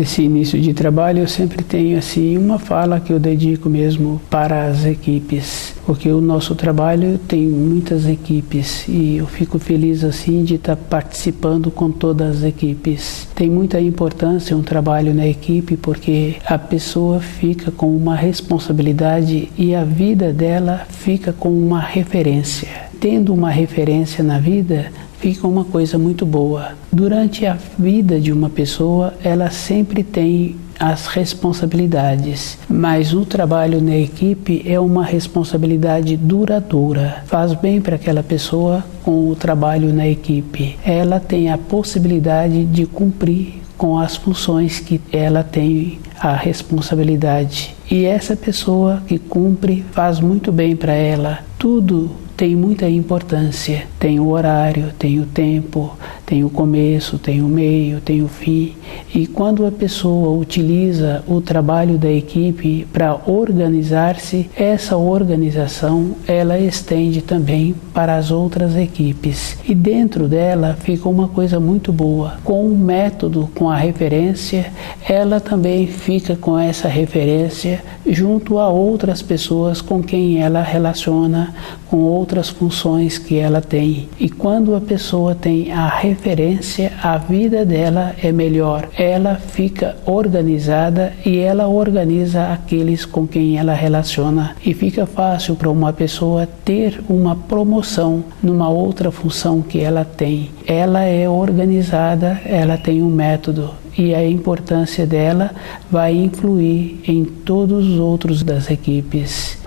Nesse início de trabalho eu sempre tenho assim uma fala que eu dedico mesmo para as equipes, porque o nosso trabalho tem muitas equipes e eu fico feliz assim de estar participando com todas as equipes. Tem muita importância um trabalho na equipe porque a pessoa fica com uma responsabilidade e a vida dela fica com uma referência. Tendo uma referência na vida, fica uma coisa muito boa. Durante a vida de uma pessoa, ela sempre tem as responsabilidades, mas o trabalho na equipe é uma responsabilidade duradoura. Faz bem para aquela pessoa com o trabalho na equipe. Ela tem a possibilidade de cumprir com as funções que ela tem a responsabilidade. E essa pessoa que cumpre faz muito bem para ela. Tudo tem muita importância. Tem o horário, tem o tempo, tem o começo, tem o meio, tem o fim. E quando a pessoa utiliza o trabalho da equipe para organizar-se, essa organização ela estende também para as outras equipes. E dentro dela fica uma coisa muito boa. Com o método, com a referência, ela também fica com essa referência junto a outras pessoas com quem ela relaciona, com outras funções que ela tem. E quando a pessoa tem a referência, a vida dela é melhor. Ela fica organizada e ela organiza aqueles com quem ela relaciona. E fica fácil para uma pessoa ter uma promoção numa outra função que ela tem. Ela é organizada, ela tem um método. E a importância dela vai influir em todos os outros das equipes.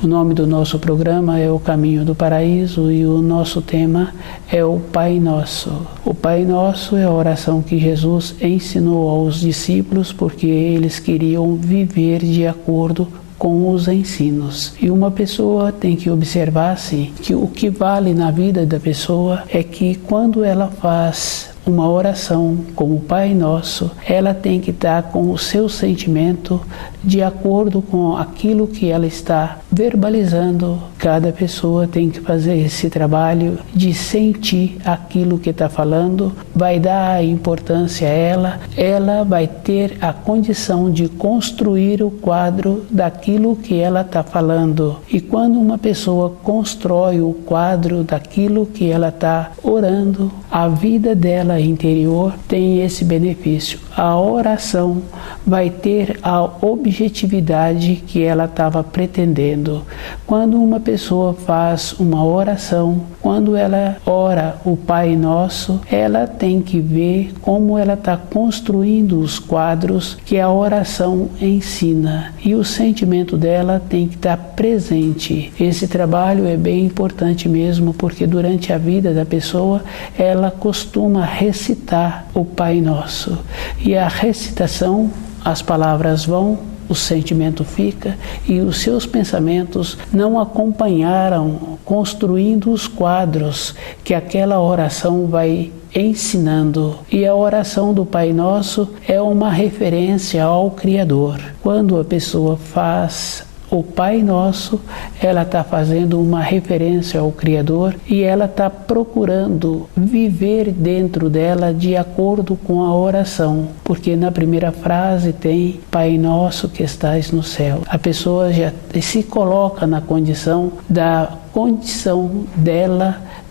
O nome do nosso programa é O Caminho do Paraíso e o nosso tema é o Pai Nosso. O Pai Nosso é a oração que Jesus ensinou aos discípulos porque eles queriam viver de acordo com os ensinos. E uma pessoa tem que observar assim, que o que vale na vida da pessoa é que quando ela faz uma oração como o Pai Nosso, ela tem que estar com o seu sentimento de acordo com aquilo que ela está verbalizando. Cada pessoa tem que fazer esse trabalho de sentir aquilo que está falando, vai dar a importância a ela vai ter a condição de construir o quadro daquilo que ela está falando. E quando uma pessoa constrói o quadro daquilo que ela está orando, a vida dela interior tem esse benefício. A oração vai ter a objetividade que ela estava pretendendo. Quando uma pessoa faz uma oração, quando ela ora o Pai Nosso, ela tem que ver como ela está construindo os quadros que a oração ensina. E o sentimento dela tem que estar presente. Esse trabalho é bem importante mesmo, porque durante a vida da pessoa, ela costuma recitar o Pai Nosso. E a recitação, as palavras vão, o sentimento fica e os seus pensamentos não acompanharam construindo os quadros que aquela oração vai ensinando. E a oração do Pai Nosso é uma referência ao Criador. Quando a pessoa faz o Pai Nosso, ela está fazendo uma referência ao Criador e ela está procurando viver dentro dela de acordo com a oração, porque na primeira frase tem Pai Nosso que estais no céu. A pessoa já se coloca na condição dela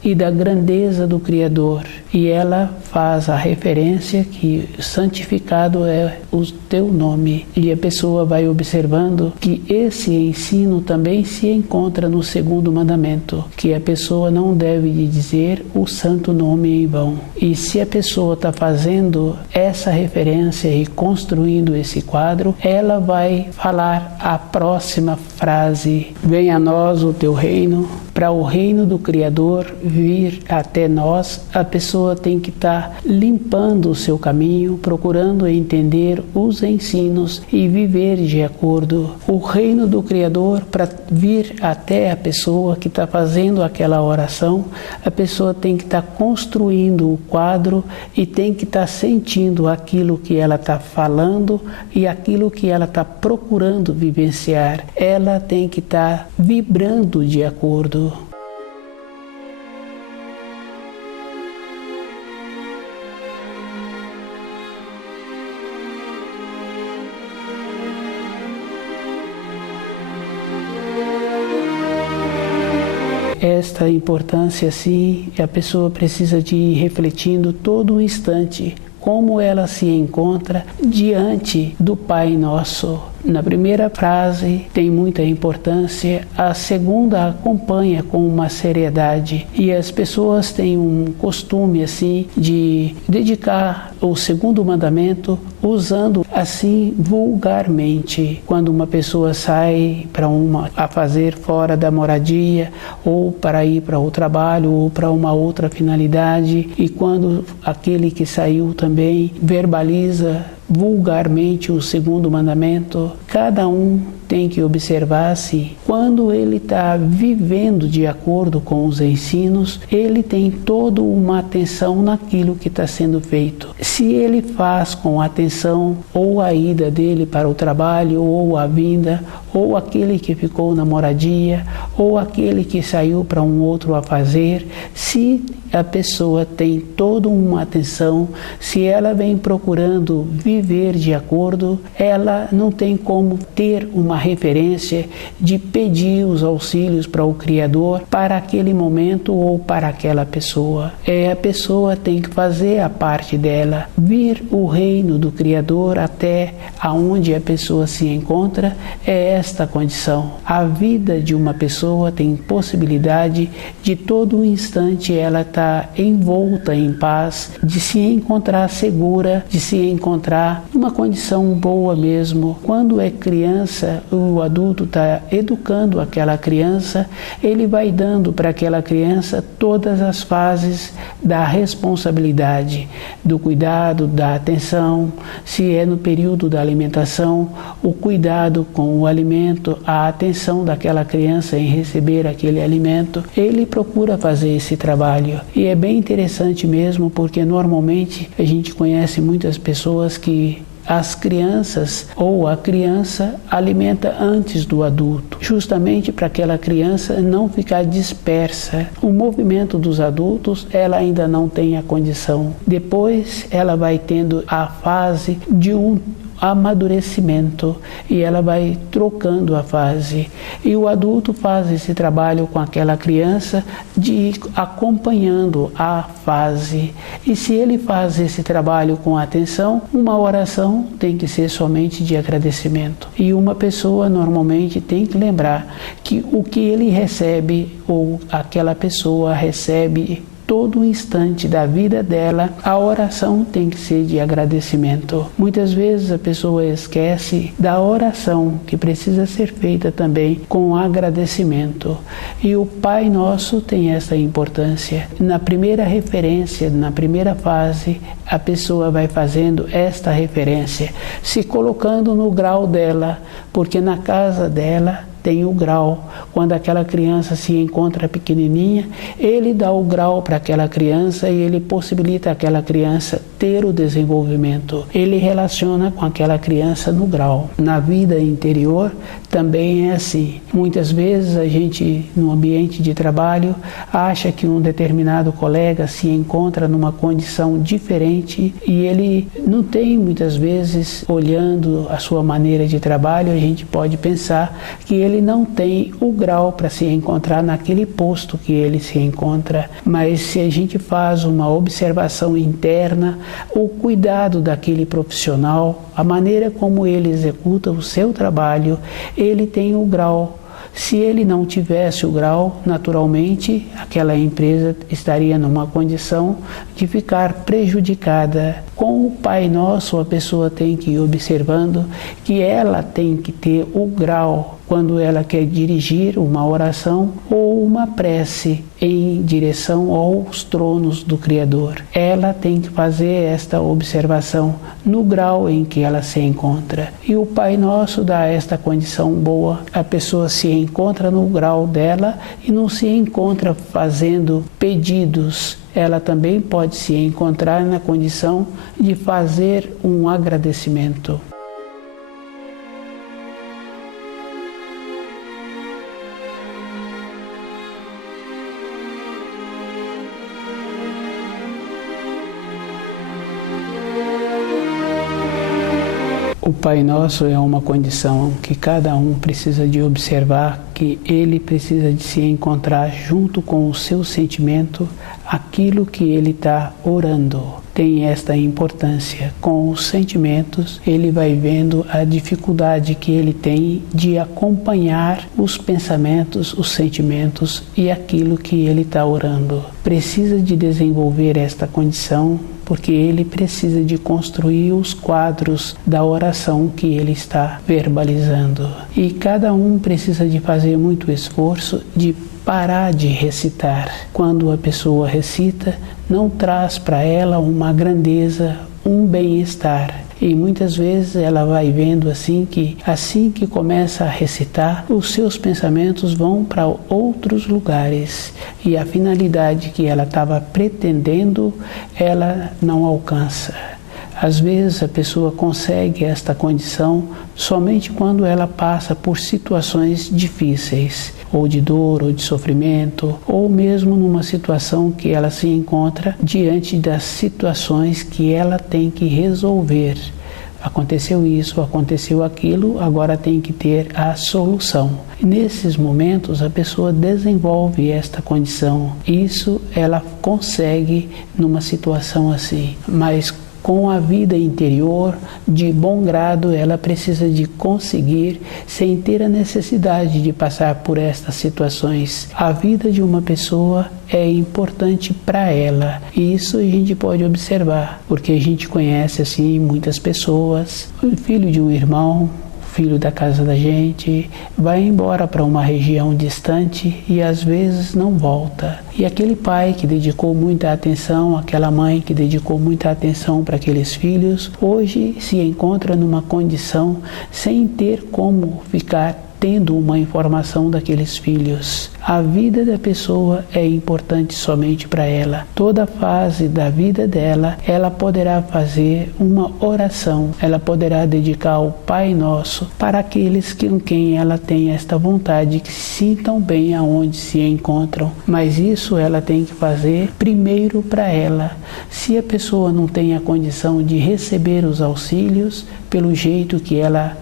e da grandeza do Criador. E ela faz a referência que santificado é o teu nome. E a pessoa vai observando que esse ensino também se encontra no segundo mandamento, que a pessoa não deve dizer o santo nome em vão. E se a pessoa está fazendo essa referência e construindo esse quadro, ela vai falar a próxima frase: venha a nós o teu reino. Para o reino do Criador vir até nós, a pessoa tem que estar limpando o seu caminho, procurando entender os ensinos e viver de acordo. O reino do Criador, para vir até a pessoa que está fazendo aquela oração, a pessoa tem que estar construindo o quadro e tem que estar sentindo aquilo que ela está falando e aquilo que ela está procurando vivenciar. Ela tem que estar vibrando de acordo. Esta importância, sim, a pessoa precisa de ir refletindo todo o instante como ela se encontra diante do Pai Nosso. Na primeira frase tem muita importância, a segunda acompanha com uma seriedade e as pessoas têm um costume assim de dedicar o segundo mandamento usando assim vulgarmente. Quando uma pessoa sai a fazer fora da moradia ou para ir para o trabalho ou para uma outra finalidade, e quando aquele que saiu também verbaliza vulgarmente o segundo mandamento, cada um tem que observar-se. Quando ele está vivendo de acordo com os ensinos, ele tem toda uma atenção naquilo que está sendo feito. Se ele faz com atenção ou a ida dele para o trabalho, ou a vinda, ou aquele que ficou na moradia, ou aquele que saiu para um outro a fazer, se a pessoa tem toda uma atenção, se ela vem procurando viver de acordo, ela não tem como ter uma referência de pedir os auxílios para o Criador para aquele momento ou para aquela pessoa. A pessoa tem que fazer a parte dela, vir o reino do Criador até aonde a pessoa se encontra. É esta condição. A vida de uma pessoa tem possibilidade de todo instante ela estar envolta em paz, de se encontrar segura, de se encontrar numa condição boa mesmo. Quando é criança, o adulto está educando aquela criança, ele vai dando para aquela criança todas as fases da responsabilidade, do cuidado, da atenção. Se é no período da alimentação, o cuidado com o alimento, a atenção daquela criança em receber aquele alimento, ele procura fazer esse trabalho. E é bem interessante mesmo, porque normalmente a gente conhece muitas pessoas que as crianças ou a criança alimenta antes do adulto, justamente para aquela criança não ficar dispersa. O movimento dos adultos, ela ainda não tem a condição. Depois ela vai tendo a fase de um amadurecimento e ela vai trocando a fase, e o adulto faz esse trabalho com aquela criança de ir acompanhando a fase. E se ele faz esse trabalho com atenção, uma oração tem que ser somente de agradecimento, e uma pessoa normalmente tem que lembrar que o que ele recebe ou aquela pessoa recebe todo instante da vida dela, a oração tem que ser de agradecimento. Muitas vezes a pessoa esquece da oração que precisa ser feita também com agradecimento. E o Pai Nosso tem essa importância. Na primeira referência, na primeira fase, a pessoa vai fazendo esta referência, se colocando no grau dela, porque na casa dela tem o grau. Quando aquela criança se encontra pequenininha, ele dá o grau para aquela criança e ele possibilita aquela criança ter o desenvolvimento. Ele relaciona com aquela criança no grau. Na vida interior também é assim. Muitas vezes a gente, no ambiente de trabalho, acha que um determinado colega se encontra numa condição diferente e ele não tem, muitas vezes, olhando a sua maneira de trabalho, a gente pode pensar que ele não tem o grau para se encontrar naquele posto que ele se encontra. Mas se a gente faz uma observação interna, o cuidado daquele profissional, a maneira como ele executa o seu trabalho, ele tem o grau. Se ele não tivesse o grau, naturalmente, aquela empresa estaria numa condição de ficar prejudicada. Com o Pai Nosso, a pessoa tem que ir observando que ela tem que ter o grau quando ela quer dirigir uma oração ou uma prece em direção aos tronos do Criador. Ela tem que fazer esta observação no grau em que ela se encontra. E o Pai Nosso dá esta condição boa. A pessoa se encontra no grau dela e não se encontra fazendo pedidos. Ela também pode se encontrar na condição de fazer um agradecimento. O Pai Nosso é uma condição que cada um precisa de observar, que ele precisa de se encontrar junto com o seu sentimento, aquilo que ele está orando. Tem esta importância. Com os sentimentos, ele vai vendo a dificuldade que ele tem de acompanhar os pensamentos, os sentimentos e aquilo que ele está orando. Precisa de desenvolver esta condição, porque ele precisa de construir os quadros da oração que ele está verbalizando. E cada um precisa de fazer muito esforço de parar de recitar. Quando a pessoa recita, não traz para ela uma grandeza, um bem-estar. E muitas vezes ela vai vendo assim que começa a recitar, os seus pensamentos vão para outros lugares e a finalidade que ela estava pretendendo, ela não alcança. Às vezes a pessoa consegue esta condição somente quando ela passa por situações difíceis, ou de dor, ou de sofrimento, ou mesmo numa situação que ela se encontra diante das situações que ela tem que resolver. Aconteceu isso, aconteceu aquilo, agora tem que ter a solução. Nesses momentos a pessoa desenvolve esta condição. Isso ela consegue numa situação assim, mas com a vida interior, de bom grado, ela precisa de conseguir sem ter a necessidade de passar por estas situações. A vida de uma pessoa é importante para ela. E isso a gente pode observar, porque a gente conhece assim muitas pessoas, o filho de um irmão, filho da casa da gente, vai embora para uma região distante e às vezes não volta. E aquele pai que dedicou muita atenção, aquela mãe que dedicou muita atenção para aqueles filhos, hoje se encontra numa condição sem ter como ficar tendo uma informação daqueles filhos. A vida da pessoa é importante somente para ela. Toda fase da vida dela, ela poderá fazer uma oração, ela poderá dedicar ao Pai Nosso para aqueles com quem ela tem esta vontade, que se sintam bem aonde se encontram. Mas isso ela tem que fazer primeiro para ela. Se a pessoa não tem a condição de receber os auxílios, pelo jeito que ela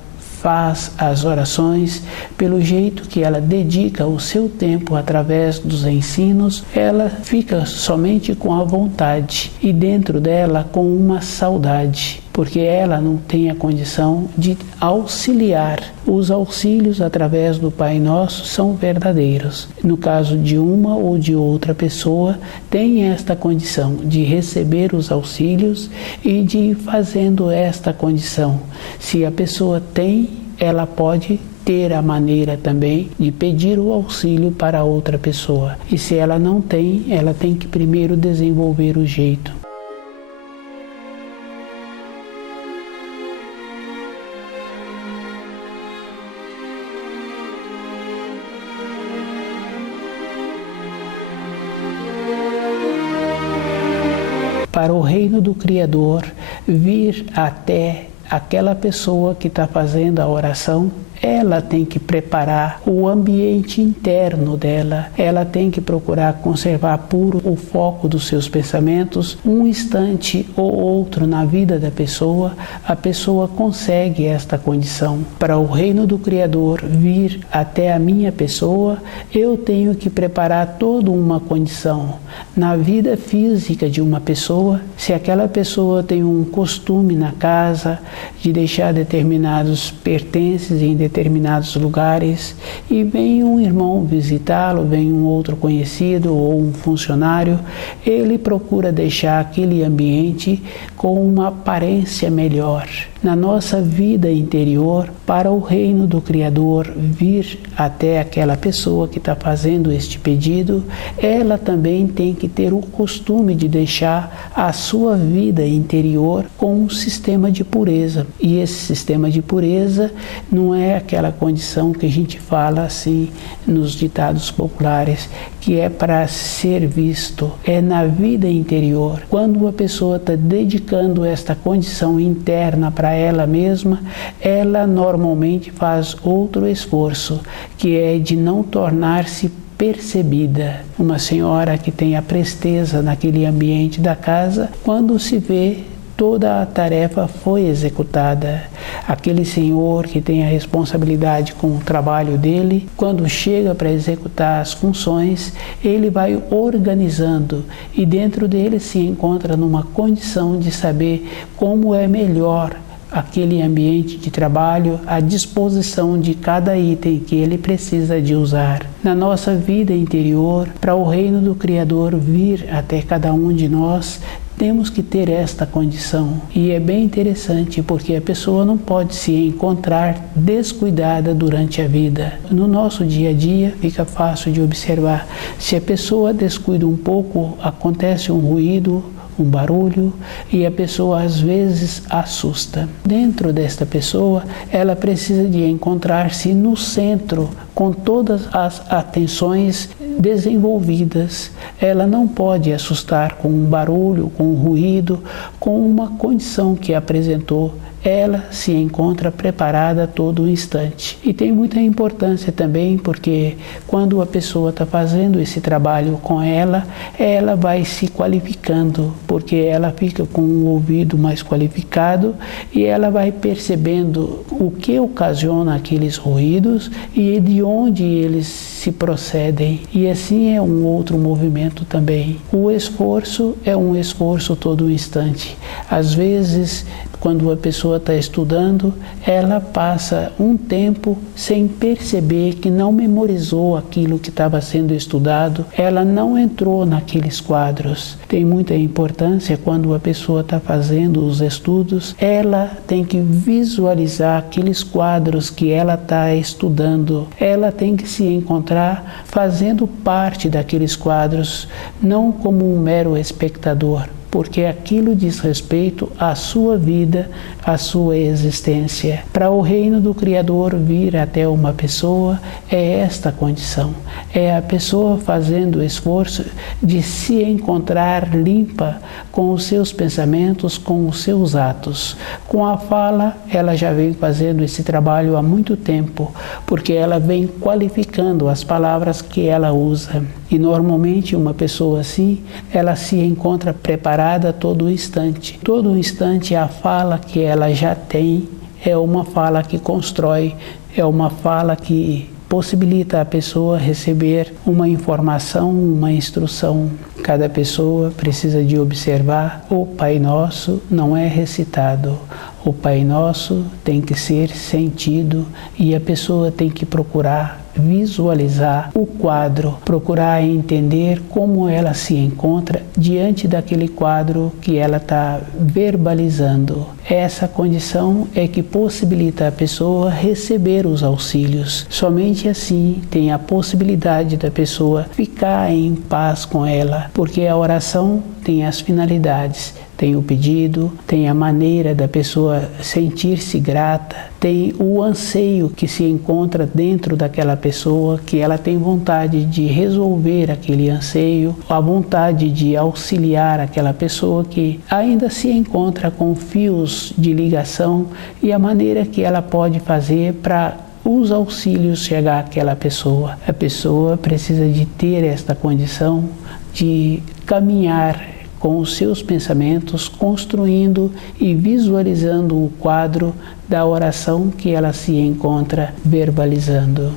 faz as orações, pelo jeito que ela dedica o seu tempo através dos ensinos, ela fica somente com a vontade e dentro dela com uma saudade, porque ela não tem a condição de auxiliar. Os auxílios através do Pai Nosso são verdadeiros. No caso de uma ou de outra pessoa, tem esta condição de receber os auxílios e de ir fazendo esta condição. Se a pessoa tem, ela pode ter a maneira também de pedir o auxílio para outra pessoa. E se ela não tem, ela tem que primeiro desenvolver o jeito. Para o reino do Criador vir até aquela pessoa que está fazendo a oração, ela tem que preparar o ambiente interno dela, ela tem que procurar conservar puro o foco dos seus pensamentos. Um instante ou outro na vida da pessoa, a pessoa consegue esta condição. Para o reino do Criador vir até a minha pessoa, eu tenho que preparar toda uma condição. Na vida física de uma pessoa, se aquela pessoa tem um costume na casa de deixar determinados pertences em determinados determinados lugares e vem um irmão visitá-lo, vem um outro conhecido ou um funcionário, ele procura deixar aquele ambiente com uma aparência melhor. Na nossa vida interior, para o reino do Criador vir até aquela pessoa que está fazendo este pedido, ela também tem que ter o costume de deixar a sua vida interior com um sistema de pureza. E esse sistema de pureza não é aquela condição que a gente fala assim nos ditados populares, que é para ser visto, é na vida interior. Quando uma pessoa está dedicando esta condição interna para ela mesma, ela normalmente faz outro esforço, que é de não tornar-se percebida. Uma senhora que tem a presteza naquele ambiente da casa, quando se vê, toda a tarefa foi executada. Aquele senhor que tem a responsabilidade com o trabalho dele, quando chega para executar as funções, ele vai organizando e dentro dele se encontra numa condição de saber como é melhor aquele ambiente de trabalho, à disposição de cada item que ele precisa de usar. Na nossa vida interior, para o reino do Criador vir até cada um de nós, temos que ter esta condição. E é bem interessante porque a pessoa não pode se encontrar descuidada durante a vida. No nosso dia a dia fica fácil de observar. Se a pessoa descuida um pouco, acontece um ruído, um barulho e a pessoa às vezes assusta. Dentro desta pessoa, ela precisa de encontrar-se no centro com todas as atenções desenvolvidas. Ela não pode assustar com um barulho, com um ruído, com uma condição que apresentou. Ela se encontra preparada a todo instante. E tem muita importância também porque quando a pessoa está fazendo esse trabalho com ela, ela vai se qualificando, porque ela fica com um ouvido mais qualificado e ela vai percebendo o que ocasiona aqueles ruídos e de onde eles se procedem. E assim é um outro movimento também. O esforço é um esforço todo instante. Às vezes, quando a pessoa está estudando, ela passa um tempo sem perceber que não memorizou aquilo que estava sendo estudado, ela não entrou naqueles quadros. Tem muita importância quando a pessoa está fazendo os estudos, ela tem que visualizar aqueles quadros que ela está estudando, ela tem que se encontrar fazendo parte daqueles quadros, não como um mero espectador, porque aquilo diz respeito à sua vida, à sua existência. Para o reino do Criador vir até uma pessoa, é esta condição. É a pessoa fazendo o esforço de se encontrar limpa com os seus pensamentos, com os seus atos. Com a fala, ela já vem fazendo esse trabalho há muito tempo, porque ela vem qualificando as palavras que ela usa. E normalmente uma pessoa assim, ela se encontra preparada a todo instante. Todo instante a fala que ela já tem é uma fala que constrói, é uma fala que possibilita a pessoa receber uma informação, uma instrução. Cada pessoa precisa de observar. O Pai Nosso não é recitado. O Pai Nosso tem que ser sentido e a pessoa tem que procurar visualizar o quadro, procurar entender como ela se encontra diante daquele quadro que ela está verbalizando. Essa condição é que possibilita a pessoa receber os auxílios. Somente assim tem a possibilidade da pessoa ficar em paz com ela, porque a oração tem as finalidades. Tem o pedido, tem a maneira da pessoa sentir-se grata, tem o anseio que se encontra dentro daquela pessoa, que ela tem vontade de resolver aquele anseio, a vontade de auxiliar aquela pessoa que ainda se encontra com fios de ligação e a maneira que ela pode fazer para os auxílios chegar àquela pessoa. A pessoa precisa de ter esta condição de caminhar com os seus pensamentos, construindo e visualizando o quadro da oração que ela se encontra verbalizando.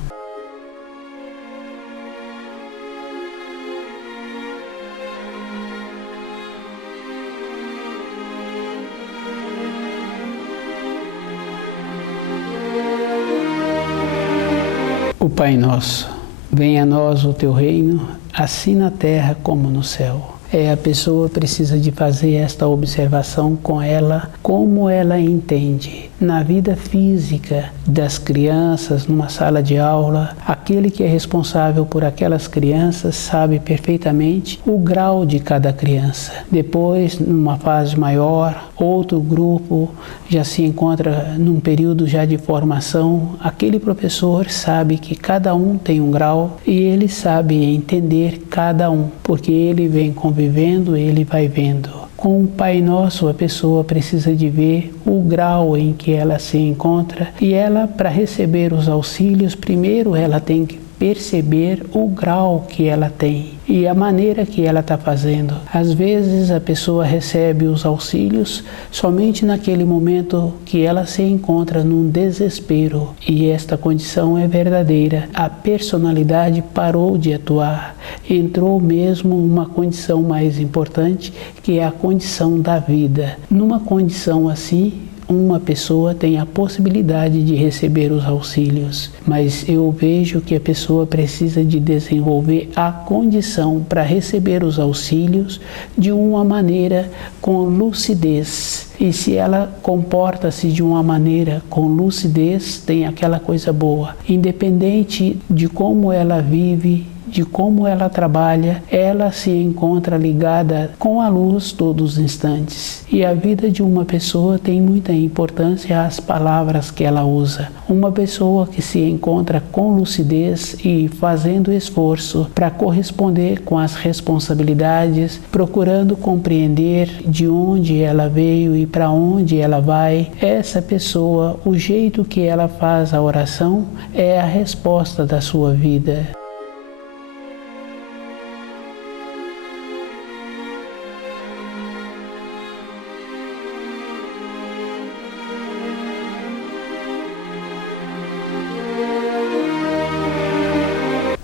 Pai nosso, venha a nós o teu reino, assim na terra como no céu. A pessoa precisa de fazer esta observação com ela, como ela entende. Na vida física das crianças, numa sala de aula, aquele que é responsável por aquelas crianças sabe perfeitamente o grau de cada criança. Depois, numa fase maior, outro grupo já se encontra num período já de formação. Aquele professor sabe que cada um tem um grau e ele sabe entender cada um, porque ele vem convivendo, ele vai vendo. Com o Pai Nosso, a pessoa precisa de ver o grau em que ela se encontra e ela, para receber os auxílios, primeiro ela tem que perceber o grau que ela tem e a maneira que ela está fazendo. Às vezes a pessoa recebe os auxílios somente naquele momento que ela se encontra num desespero e esta condição é verdadeira. A personalidade parou de atuar, entrou mesmo uma condição mais importante, que é a condição da vida. Numa condição assim, uma pessoa tem a possibilidade de receber os auxílios, mas eu vejo que a pessoa precisa de desenvolver a condição para receber os auxílios de uma maneira com lucidez. E se ela comporta-se de uma maneira com lucidez, tem aquela coisa boa. Independente de como ela vive, de como ela trabalha, ela se encontra ligada com a luz todos os instantes. E a vida de uma pessoa tem muita importância as palavras que ela usa. Uma pessoa que se encontra com lucidez e fazendo esforço para corresponder com as responsabilidades, procurando compreender de onde ela veio e para onde ela vai, essa pessoa, o jeito que ela faz a oração é a resposta da sua vida.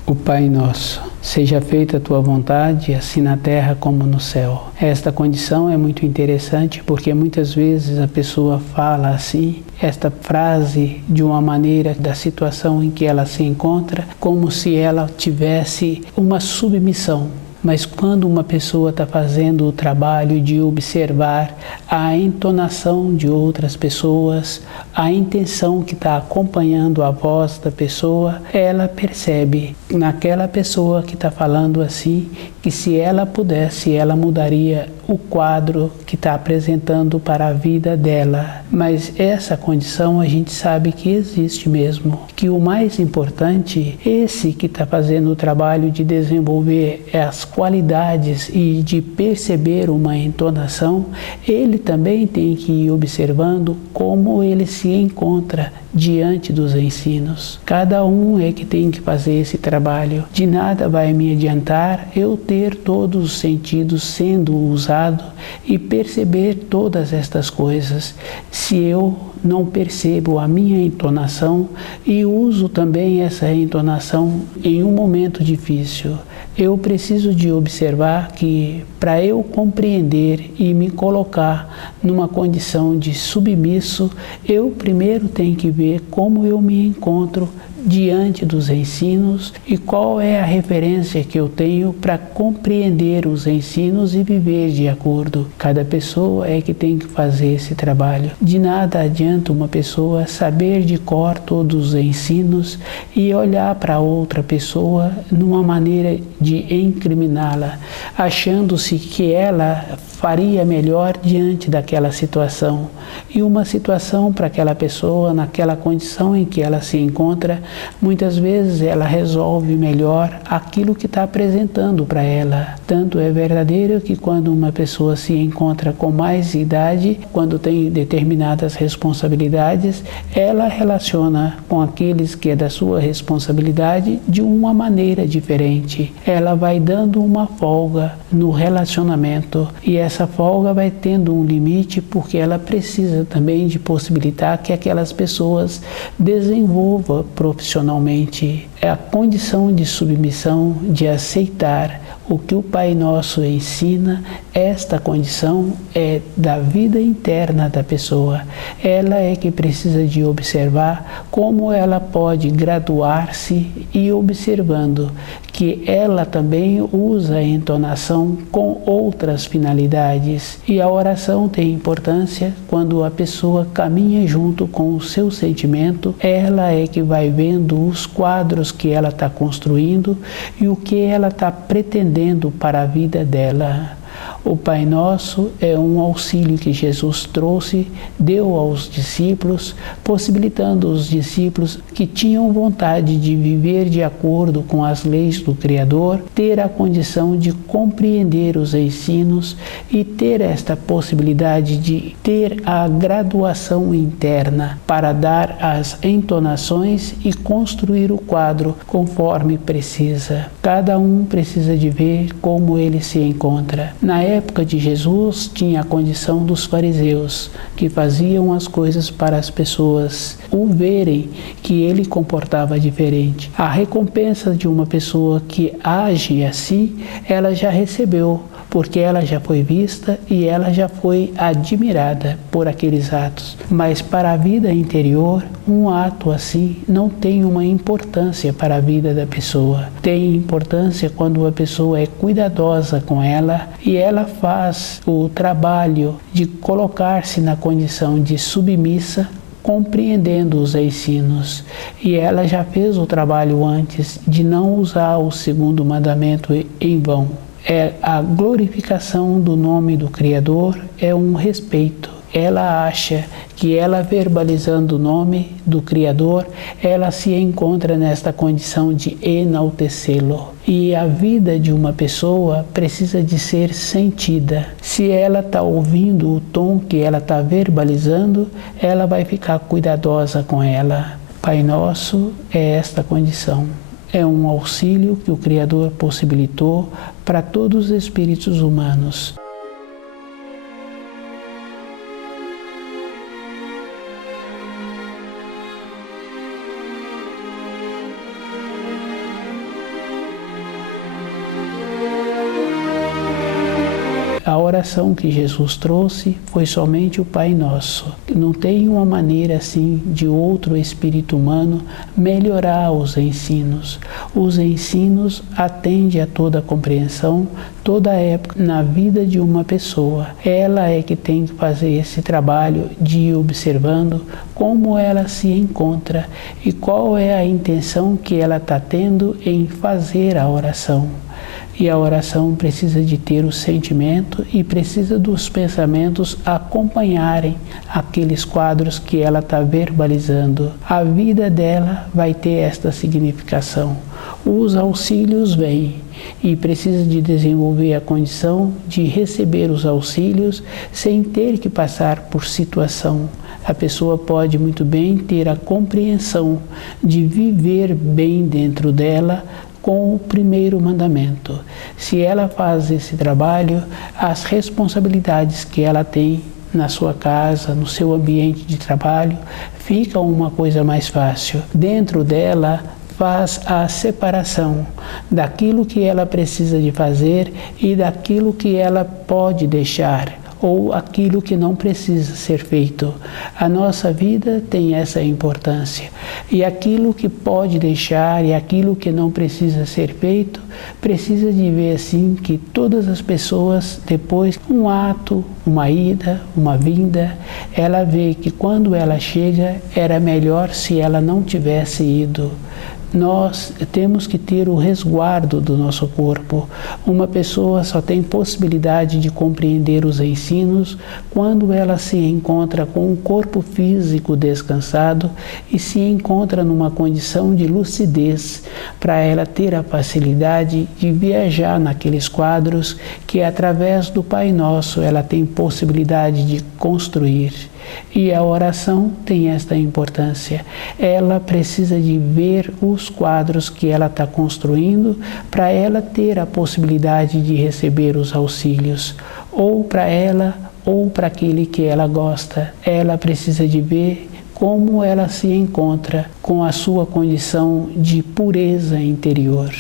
O Pai Nosso, seja feita a tua vontade, assim na terra como no céu. Esta condição é muito interessante porque muitas vezes a pessoa fala assim, esta frase de uma maneira da situação em que ela se encontra, como se ela tivesse uma submissão. Mas quando uma pessoa está fazendo o trabalho de observar a entonação de outras pessoas, a intenção que está acompanhando a voz da pessoa, ela percebe naquela pessoa que está falando assim, que se ela pudesse, ela mudaria o quadro que está apresentando para a vida dela. Mas essa condição a gente sabe que existe mesmo, que o mais importante, esse que está fazendo o trabalho de desenvolver as qualidades e de perceber uma entonação, ele também tem que ir observando como ele se encontra diante dos ensinos. Cada um é que tem que fazer esse trabalho. De nada vai me adiantar eu ter todos os sentidos sendo usado e perceber todas estas coisas, se eu não percebo a minha entonação e uso também essa entonação em um momento difícil. Eu preciso de observar que para eu compreender e me colocar numa condição de submisso, eu primeiro tenho que ver como eu me encontro diante dos ensinos e qual é a referência que eu tenho para compreender os ensinos e viver de acordo. Cada pessoa é que tem que fazer esse trabalho. De nada adianta uma pessoa saber de cor todos os ensinos e olhar para outra pessoa numa maneira de incriminá-la, achando-se que ela faria melhor diante daquela situação. E uma situação para aquela pessoa, naquela condição em que ela se encontra, muitas vezes ela resolve melhor aquilo que está apresentando para ela. Tanto é verdadeiro que quando uma pessoa se encontra com mais idade, quando tem determinadas responsabilidades, ela relaciona com aqueles que é da sua responsabilidade de uma maneira diferente. Ela vai dando uma folga no relacionamento e essa folga vai tendo um limite porque ela precisa também de possibilitar que aquelas pessoas desenvolvam profissionalmente a condição de submissão, de aceitar O que o Pai Nosso ensina, esta condição é da vida interna da pessoa. Ela é que precisa de observar como ela pode graduar-se e observando que ela também usa a entonação com outras finalidades. E a oração tem importância quando a pessoa caminha junto com o seu sentimento, ela é que vai vendo os quadros que ela está construindo e o que ela está pretendendo para a vida dela. O Pai Nosso é um auxílio que Jesus trouxe, deu aos discípulos, possibilitando os discípulos que tinham vontade de viver de acordo com as leis do Criador, ter a condição de compreender os ensinos e ter esta possibilidade de ter a graduação interna para dar as entonações e construir o quadro conforme precisa. Cada um precisa de ver como ele se encontra. Na época de Jesus, tinha a condição dos fariseus, que faziam as coisas para as pessoas o verem que ele comportava diferente. A recompensa de uma pessoa que age assim, ela já recebeu, porque ela já foi vista e ela já foi admirada por aqueles atos. Mas para a vida interior, um ato assim não tem uma importância para a vida da pessoa. Tem importância quando a pessoa é cuidadosa com ela e ela faz o trabalho de colocar-se na condição de submissa, compreendendo os ensinos. E ela já fez o trabalho antes de não usar o segundo mandamento em vão. É a glorificação do nome do Criador, é um respeito. Ela acha que ela verbalizando o nome do Criador, ela se encontra nesta condição de enaltecê-lo. E a vida de uma pessoa precisa de ser sentida. Se ela está ouvindo o tom que ela está verbalizando, ela vai ficar cuidadosa com ela. Pai Nosso é esta condição. É um auxílio que o Criador possibilitou para todos os espíritos humanos. A oração que Jesus trouxe foi somente o Pai Nosso. Não tem uma maneira assim de outro espírito humano melhorar os ensinos. Os ensinos atendem a toda a compreensão, toda a época na vida de uma pessoa. Ela é que tem que fazer esse trabalho de ir observando como ela se encontra e qual é a intenção que ela está tendo em fazer a oração. E a oração precisa de ter o sentimento e precisa dos pensamentos acompanharem aqueles quadros que ela está verbalizando. A vida dela vai ter esta significação. Os auxílios vêm e precisa de desenvolver a condição de receber os auxílios sem ter que passar por situação. A pessoa pode muito bem ter a compreensão de viver bem dentro dela com o primeiro mandamento. Se ela faz esse trabalho, as responsabilidades que ela tem na sua casa, no seu ambiente de trabalho, fica uma coisa mais fácil. Dentro dela, faz a separação daquilo que ela precisa de fazer e daquilo que ela pode deixar, ou aquilo que não precisa ser feito. A nossa vida tem essa importância. E aquilo que pode deixar e aquilo que não precisa ser feito, precisa de ver assim que todas as pessoas, depois um ato, uma ida, uma vinda, ela vê que quando ela chega, era melhor se ela não tivesse ido. Nós temos que ter o resguardo do nosso corpo. Uma pessoa só tem possibilidade de compreender os ensinos quando ela se encontra com o corpo físico descansado e se encontra numa condição de lucidez, para ela ter a facilidade de viajar naqueles quadros que, através do Pai Nosso, ela tem possibilidade de construir. E a oração tem esta importância. Ela precisa de ver os quadros que ela está construindo para ela ter a possibilidade de receber os auxílios, ou para ela ou para aquele que ela gosta. Ela precisa de ver como ela se encontra com a sua condição de pureza interior.